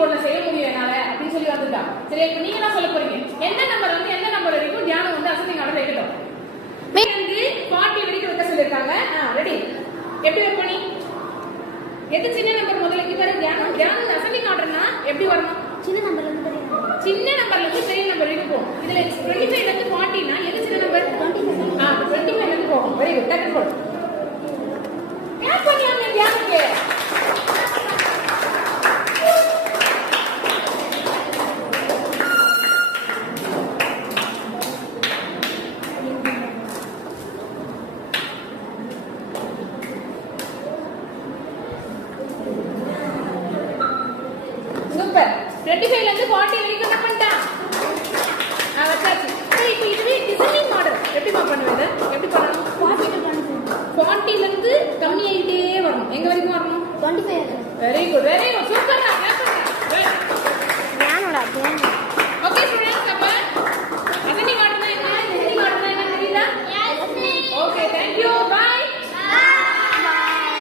போர்டுல செய்ய முடியும் என்னால அப்படின்னு சொல்லி வந்துட்டா. சரி, இப்ப நீங்க என்ன சொல்ல போறீங்க? எந்த நம்பர் வந்து எந்த நம்பர் வரைக்கும் தியானம் வந்து அசெண்டிங் ஆர்டர் வைக்கட்டும்? 40 வரைக்கும் வைக்க சொல்லிருக்காங்க. ரெடி? எப்படி வைப்ப நீ? எது சின்ன நம்பர் முதல்ல இங்க பாரு. தியானம் அசெண்டிங் ஆர்டர்னா எப்படி வரணும்? சின்ன நம்பர்ல இருந்து பெரிய நம்பர் வரைக்கும் போகும். இதுல 25 ல இருந்து 40 னா எது சின்ன நம்பர்? 25 ல இருந்து போகும். Very good. டக்கு போடு. என்ன பண்ணலாம் நீ தியானத்துக்கு? சூப்பர். 25 ல இருந்து 40 வரைக்கும் என்ன பண்ணிட்டான்? வச்சாச்சு. சரி, இப்போ இதுவே டிசைனிங் மாடல் எப்படி பண்ணுவது? எப்படி பண்ணணும்? 40 ல இருந்து கம்மி ஆயிட்டே வரணும். எங்க வரைக்கும் வரணும்? 25. Very good, very good. சூப்பரா.